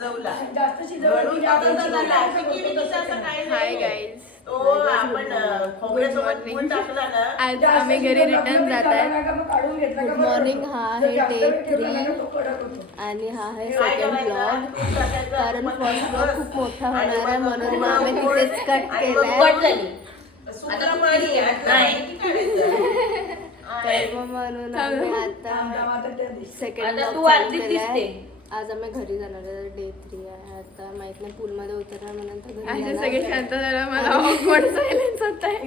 शिजवला जास्त शिजवलं hi guys, आपण खोबऱ्यासोबत गूळ टाकला ना. आज आम्ही घरी रिटर्न जात आहे. काढून घेतला गुड मॉर्निंग. हा आहे डे 3 आणि हा आहे सेकंड ब्लॉग. कारण फर्स्ट ब्लॉग खूप मोठा होणार आहे म्हणून मग आम्ही तिथेच कट केलाय. म्हणून आम्ही आता सेकंड ब्लॉग चालू केलाय. आज आम्ही घरी जाणार आहे. डे 3 आहे. आता माहित नाही पूल मध्ये उतरणार म्हणून सगळे शांत झाला. मला ऑकवर्ड सायलेन्स होत आहे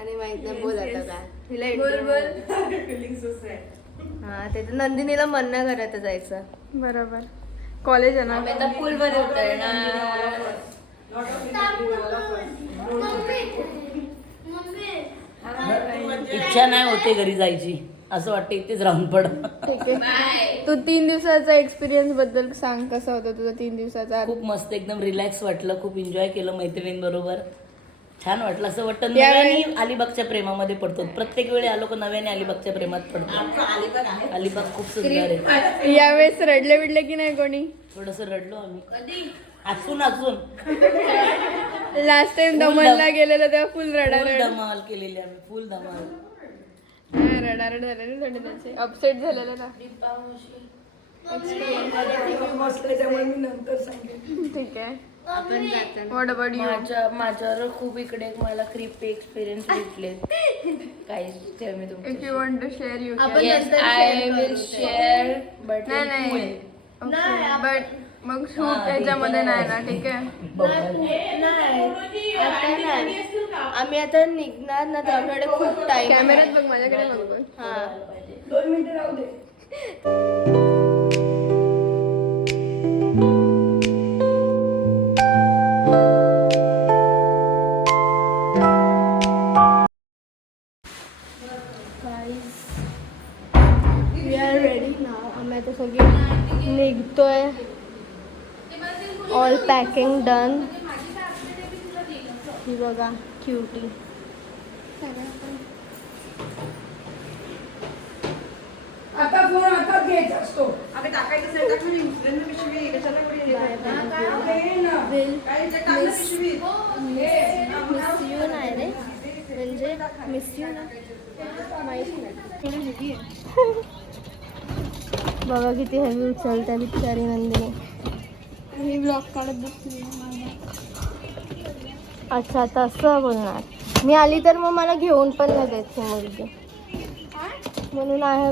आणि माहित नाही बोल आता काय हा ते तर नंदिनीला मन नाही करत जायचं. बरोबर कॉलेज आहे ना. आता पूल मध्ये उतरणार. इच्छा नाही होते घरी जायची, असं वाटतं इथेच राहून पड. ठीक आहे. तू 3 दिवसाचा एक्सपिरियन्स बद्दल सांग. कसा होता तुझा 3 दिवसाचा? खूप मस्त, एकदम रिलॅक्स वाटलं. खूप एन्जॉय केलं मैत्रिणींबरोबर. छान वाटलं. असं वाटतं नव्याने अलिबागच्या प्रेमामध्ये पडतो. प्रत्येक वेळी आलो का नव्याने अलिबागच्या प्रेमात पडतो. अलिबाग खूप सुंदर आहे. यावेळेस रडले बिडले की नाही कोणी? थोडस रडलो आम्ही, हसून हसून. लास्ट टाइम दमनला गेलेलं तेव्हा फुल फुल रडारड धमाल केलेली आम्ही, फुल धमाल. रडारड झालेली थोडे त्याचे. अपसेट झालेलं ना. त्यामुळे मी नंतर सांगेन. ठीक आहे. What about you? माझ्यावर खूप इकडे मला क्रिप्ट एक्सपिरियन्स भेटले काही ते मी If you want to share, you can. I will share but नाही बट मग शूट त्याच्यामध्ये नाही ना. ठीक आहे. आम्ही आता निघणार ना, त्यामुळे खूप टाइम. कॅमेऱ्यात बघ, माझ्याकडे बघ. हा 2 मिनिटं राहू दे. वी आर रेडी नाव. आम्ही आता सगळे निघतोय. All packing done. ही बघा क्युटी. आता फोन हातात घ्यायचा असतो. मिस यू नाही रे, म्हणजे मिस यू ना माहित नाही. बघा किती हेवी उचलते बिचारी नंदिनी. मी ब्लॉग काढत बसली. अच्छा तसं बोलणार. मी आली तर मग मला घेऊन पण नाही द्यायची मुलगी, म्हणून आहे.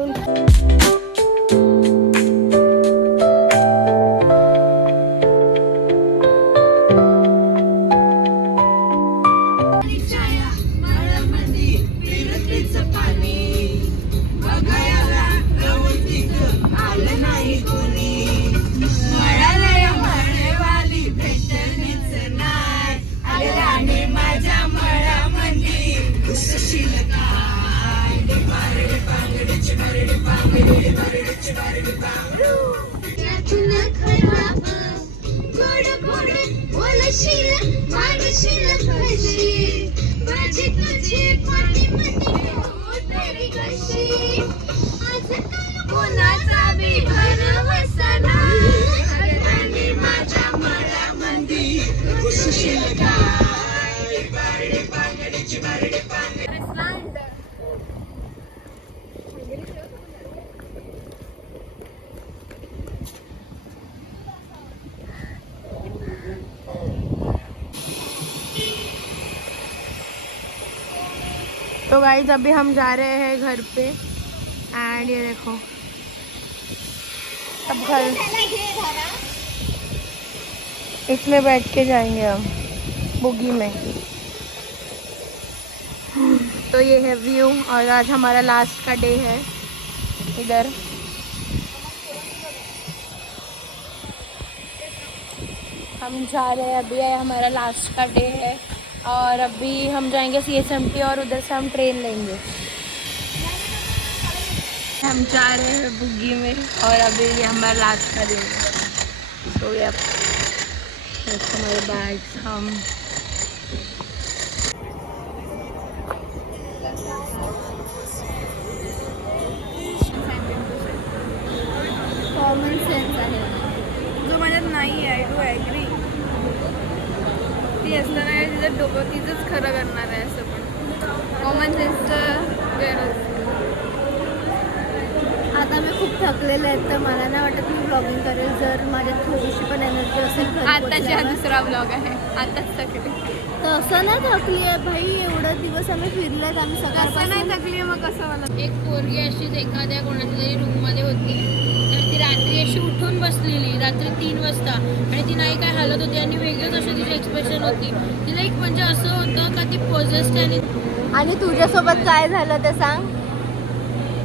तो गाइस अभी हम जा रहे हैं घर पे एंड ये देखो अब घर इसमें बैठ के जाएंगे हम बुगी में. तो ये है व्यू और आज हमारा लास्ट का डे है इधर. हम जा रहे हैं अभी, हमारा लास्ट का डे है और अभी हम जाएंगे CSMT और उधर से हम ट्रेन लेंगे. हम जा रहे हैं बुग्गी में और अभी ये हमारा लास्ट का दिन है. तो ये हमारे बैग्स हम कॉमन सेन्स आहे. जो नाही. I do agree. ती असताना तिचं डोकं तिचंच खरं करणार आहे असं पण कॉमन सेन्सचं गरज. आता मी खूप थकलेले आहेत तर मला नाही वाटत मी ब्लॉगिंग करेल जर माझ्यात थोडीशी पण एनर्जी असेल घरी आताचा पोहोचल्यावर. दुसरा ब्लॉग आहे. आताच थकली. तसं नाही थकली आहे भाई, एवढा दिवस आम्ही फिरलेत, आम्ही कसं सकाळपासून. नाही थकली मग कसं मला. एक पोरगी अशीच एखाद्या कोणाच्या तरी रूममध्ये होती, तर ती रात्री अशी उठून बसलेली रात्री 3 वाजता आणि ती नाही काय हालत होती आणि वेगळंच अशी तिची एक्सप्रेशन होती. तिला एक म्हणजे असं होतं का ती पोजेस्ड आणि तुझ्यासोबत काय झालं ते सांग.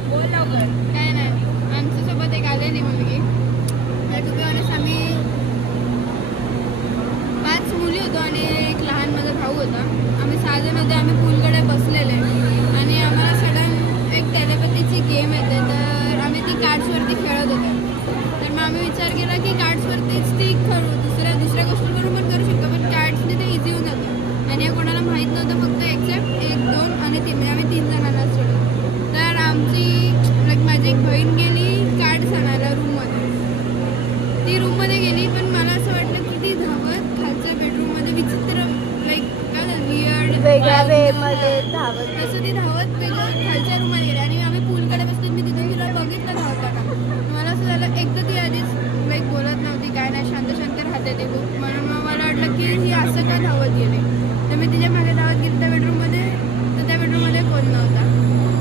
बोल लवकर. काय नाही, आमच्यासोबत एक आले नाही मुलगी. टू बी ऑनेस्ट आम्ही 5 मुली होतो आणि एक लहान माझा भाऊ होता. आम्ही 6 जण होते. आम्ही पूलकडे बसलेले आणि आम्हाला सडन एक टेलिपॅथीची गेम येते, तर आम्ही ती कार्ड्सवरती खेळत होतो. तर मग आम्ही विचार केला की कार्ड्सवरतीच ती खेळू, दुसऱ्या गोष्टींवरून पण करू शकतो, पण कार्ड्सने ते इझी होऊन जातं. आणि हे कोणाला माहीत नव्हतं, फक्त एक्सेप्ट 1, 2 आणि 3 म्हणजे आम्ही 3 जणांना सोडलो. तर आमची माझी एक बहीण गेली कार्ड्स आणायला रूममध्ये. ती रूममध्ये गेली, पण मला असं वाटलं की ती धावत खालच्या बेडरूममध्ये विचित्र काय झालं वियर्ड वेगळ्या वेमध्ये धावत. तसं ती धावत खालच्या रूममध्ये गेली आणि आम्ही पूलकडे बसलो. मी तिथून तिला बघितलं धावताना. मला असं झालं, एकदा ती आधीच बोलत नव्हती, काय नाही, शांत राहते ती खूप. म्हणून मग मला वाटलं की ही असं का धावत गेली. तर मी तिच्या मागे धावत गेली त्या बेडरूममध्ये, तर त्या बेडरूममध्ये कोण नव्हता.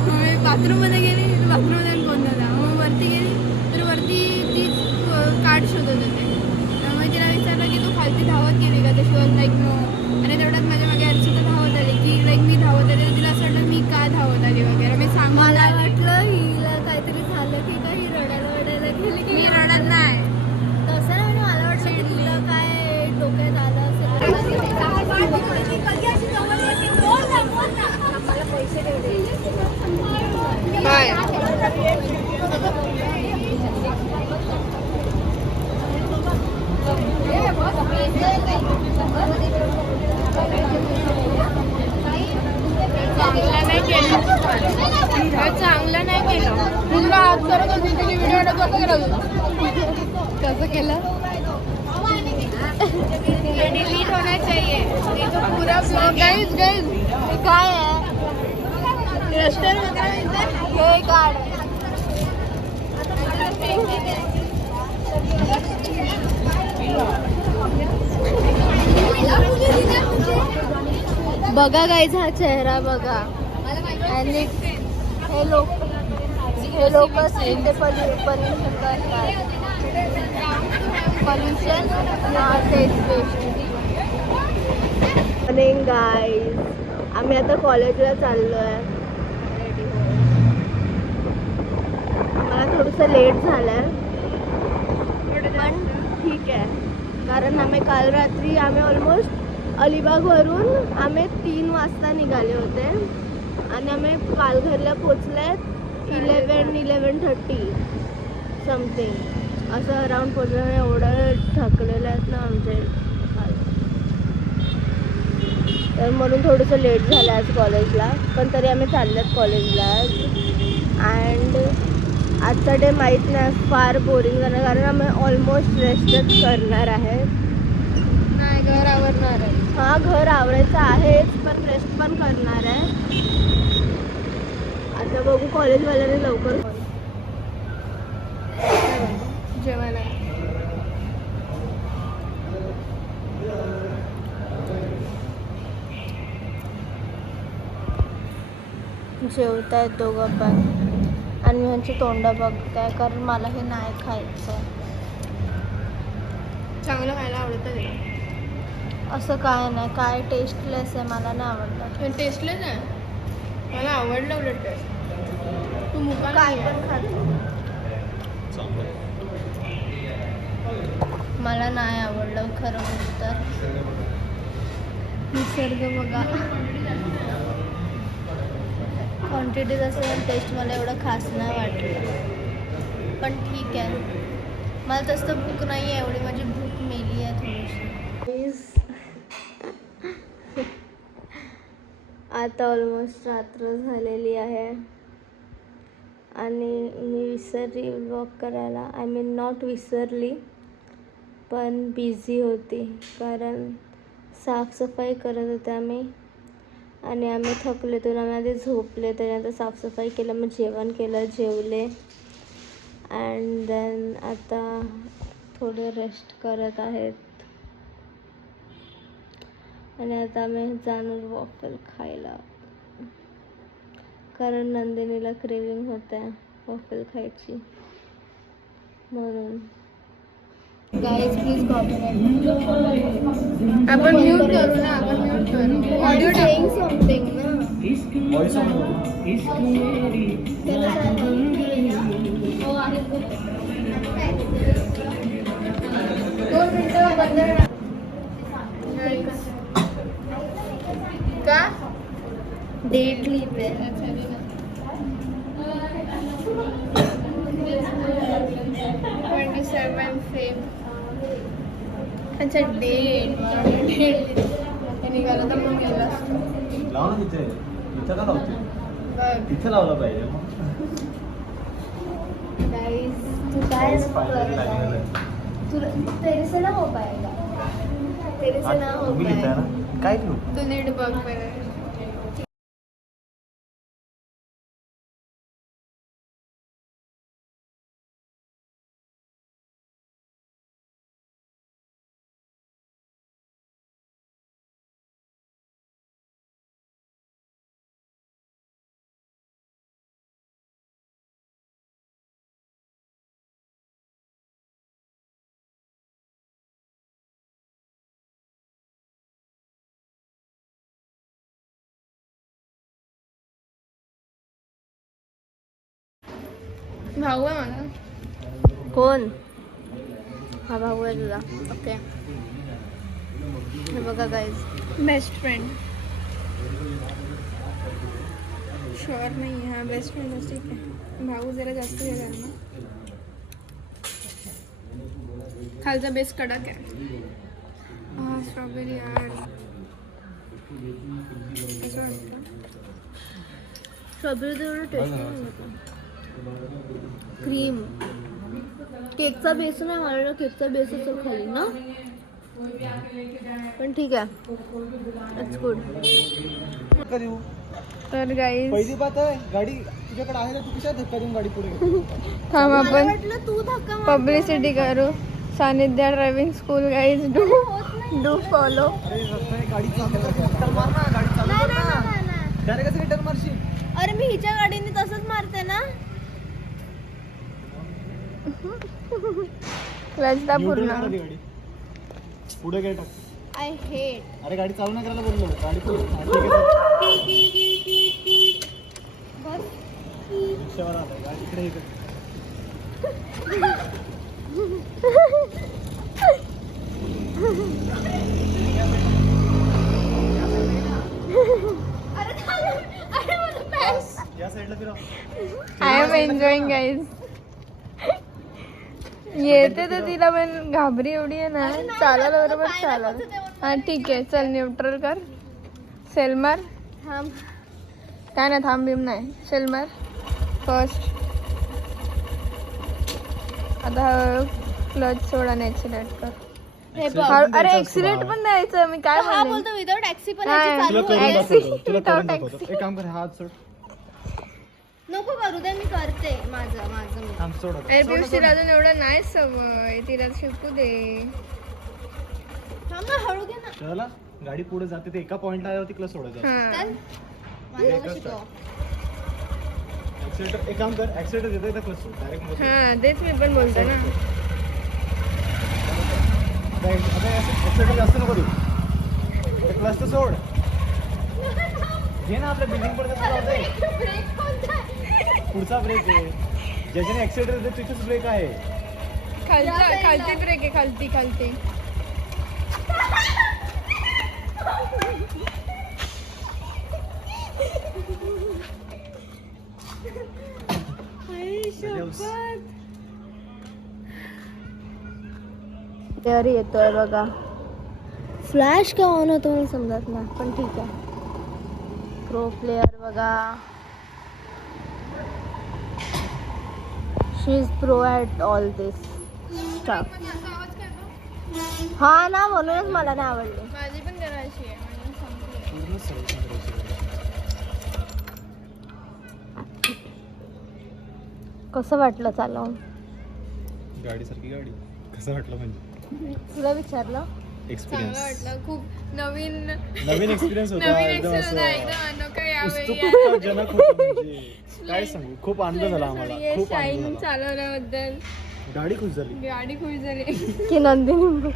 मग मी बाथरूममध्ये गेली, बाथरूममध्ये कोण नव्हता. मग वरती गेली, तर वरती तीच कार्ड शोधत होते. त्यामुळे तिला विचारलं की तू खालती धावत गेली का, तर शी वॉज लाईक नो. आणि तेवढ्यात माझ्या मागे अर्चिता धावत आली की मी धावत आली. तर तिला असं वाटलं मी का धावत आली वगैरे. मी मला वाटलं हिला काहीतरी झालं की काही रडायला गेली की. मी रडत नाही. तसं नाही, म्हणजे मला वाटलं की तुला काय डोक्यात आलं असेल. चांगलं नाही केलं. मुलगा आज करत होती, तुझी व्हिडिओ कसं केलं? कसं केलं? डिलीट होना चाहिए. ये तो पूरा ब्लॉग गाइस हे काय आहे? रस्टर वगैरे हे काढ. बघा गाईज, हा चेहरा बघा. आणि हे लोक इथे पॉल्युशन करतात. पॉल्युशन गाईज, आम्ही आता कॉलेजला चाललो आहे. मला थोडंसं लेट झालं आहे, पण ठीक आहे. कारण काल रात्री आम्ही ऑलमोस्ट अलिबागवरून आम्ही 3 वाजता निघाले होते आणि आम्ही पालघरला पोचले 11:30 समथिंग असं अराऊंड पोचलं. एवढं थकलेलं आहेत ना आमचे काल, तर म्हणून थोडंसं लेट झालं आज कॉलेजला. पण तरी आम्ही चालल्यात कॉलेजला आज. अँड आजचा डे माहीत नाही, फार बोरिंग जाणार कारण आम्ही ऑलमोस्ट रेस्टच करणार आहे. नाही, घर आवरणार आहे. हा, घर आवरायचं आहेच, पण रेस्ट पण करणार आहे. आता बघू, कॉलेजवाल्याने लवकर जेवायला जेवतायत दोघं पण आणि मी ह्यांची तोंडं बघताय कारण मला हे नाही खायचं. चांगलं खायला आवडतं ते. असं काय नाही, काय टेस्टलेस आहे, मला नाही आवडतं. टेस्टलेस आहे, मला आवडलं उलट टेस्ट. तू मुका काय पण खातो, मला नाही आवडलं खरं बोलतं तर. निसर्ग बघा, क्वांटिटी असेल, टेस्ट मला एवढं खास नाही वाटलं, पण ठीक आहे. मला तसं भूक नाही आहे एवढी, माझी भूक मेली आहे थोडीशी. आता ऑलमोस्ट रात्र झालेली आहे आणि मी विसरली व्लॉग करायला. आय मीन नॉट विसरली, पण बिझी होती कारण साफसफाई करत होते आम्ही आणि आम्ही थकले तर आम्ही आधी झोपले, त्यानंतर साफसफाई केलं, मग जेवण केलं, जेवले अँड देन आता थोडे रेस्ट करत आहेत आणि आता आम्ही जाणार वॉफल खायला कारण नंदिनीला क्रेविंग होत आहे वॉफल खायची म्हणून. Guys please copyright. आपण म्यूट करू ना, आपण म्यूट करू. ऑडिओ सेइंग समथिंग ना. व्हॉइस ऑन त्याला हो आहे. 2 मिनिटं बंद करा. का डेट लिहिते. 27 फेब. अच्छा डेट निघाला तर मग गेला असतो. लाव ना तिथे. इथं का लावते? बघ. तिथे लावलं पाहिजे. गाइस तू काय तुला तेरे से ना हो पाएगा. तेरे से ना हो तुम्ही लिहिताय पाएगा. ना? काय लिहू? तू नीट बघ पहिले. भाऊ आहे मला. कोण? हा भाऊ आहे तुझा. ओके. हे बघा गाईज. Best friend. शुअर नाही हा बेस्ट फ्रेंड ठीक आहे. भाऊ जरा जास्त वेगळा आहे ना. खालचा बेस कडक आहे. हा स्ट्रॉबेरी यार कसं वाटतं. स्ट्रॉबेरी तेवढं टेस्ट नाही क्रीम. केकचा बेस नाही मला केकचा बेसच खाली ना पण ठीक आहे. It's good. धक्का देऊ. तर गाईज पहिली बात आहे गाडी तुझ्याकडे आहे ना, तू कशा धक्का देऊन गाडी पुढे घेतो? थांब मला आपण वाटलं तू धक्का मार. पब्लिसिटी करू. Sanidhya driving school guys do follow. अरे रस्त्याने गाडी चालू मार ना, गाडी चालू नाही, कर नाही, ना. नाही, नाही. त्याने कसं रिटर्न मारशील? अरे मी हिच्या गाडीने तसंच मारते ना. क्लच दाब न्यूट्रल पूर्ण. करा ती गाडी. पुढे काय टाक. I hate. अरे गाडी चालू नाही करायला बोललो. गाडी पुढे. हा, ठीक आहे, चल. बस. रिक्षावर आलाय. गाडी इकडे हे कर. अरे थांब. अरे माझं पॅस. या साईडला फिरा. I am enjoying guys. येते तर तिला पण घाबरी एवढी आहे ना. चालायला बरोबर चालायला. हा ठीक आहे चल न्यूट्रल कर. सेल मार. थांब. काय नाही थांब बीम नाही. सेल मार फर्स्ट. आता क्लच सोडा आणि ॲक्सिलेट कर. हे बघ. अरे ॲक्सिलेट पण द्यायचं. मी काय हा म्हणले बोलतो विदाउट टॅक्सी पण नाही. याची तुला चालू करून आहे. दाखवतो. तुला Without करून दाखवतो. taxi. एक काम कर, हात सोड. नको करू दे मी करते माझं मी. थांब सोड आता. अरे पियुष तिला अजून एवढं नाही सवय. तिला शिकू दे. थांब ना हळू घे ना. चला गाडी पुढे जाते ते एका पॉइंटला आल्यावरती क्लच सोडायचा. हा चल माझं नको शिकव. ऍक्सिलेटर एक काम कर, ऍक्सिलेटर देता क्लच सोड डायरेक्ट. हा तेच मी पण बोलतो ना. ऍक्सिलेटर जास्त नको देऊ. क्लच तर सोड. घे ना आपल्या बिल्डिंग पडत. ब्रेक कोणता आहे? पुढचा ब्रेक आहे ज्याच्याने ऍक्सिलेटर देतो तिथेच ब्रेक आहे. खालती ब्रेक आहे. खालती तर येतोय बघा. फ्लॅश का ऑन होतो मला समजत नाही पण ठीक आहे. प्रो प्लेयर बघा. She is pro at all this stuff. हा ना, म्हणूनच मला नाही आवडली. माझी पण करायची आहे म्हणून सांगते. पूर्ण सर्विसिंग करायची. कसं वाटलं चालवून? गाडीसारखी गाडी. कसं वाटलं म्हणजे तुला विचारलं? एक्सपिरियन्स? चांगलं वाटलं. खूप नवीन नवीन एक्सपिरियन्स होता. नवीन एकदम एक्सपिरियन्स होता, असं एकदम अनोखा यावेळी. उत्सुकताजनक होतं म्हणजे. काय सांगू, खूप आनंद झाला आम्हाला. खूप शाईन आनंद झाला. चालवल्याबद्दल गाडी खुश झाली. गाडी खुश झाली. की नंदिनी?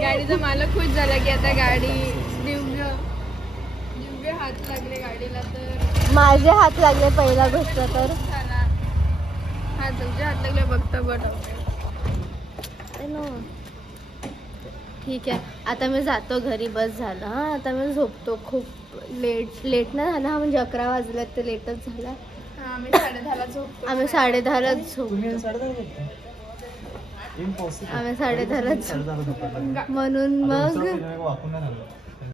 गाडीचा मालक खुश झाला की आता गाडी दिव्य हात लागले गाडीला तर माझे हात लागले पहिला गोष्ट तर. झाला. हा तुमच्या हात लागले बघता बट ठीक आहे, आता मी जातो घरी. बस झालं हा, आता मी झोपतो. खूप लेट नाही झालं हा, म्हणजे 11 वाजल्यात ते लेटच झालं. आम्ही 10:30ला झोपतो. आम्ही 10:30लाच झोपतो. तुम्ही 10:30 इम्पॉसिबल. आम्ही 10:30लाच झोपतो. म्हणून मग वाकून नाही झालं.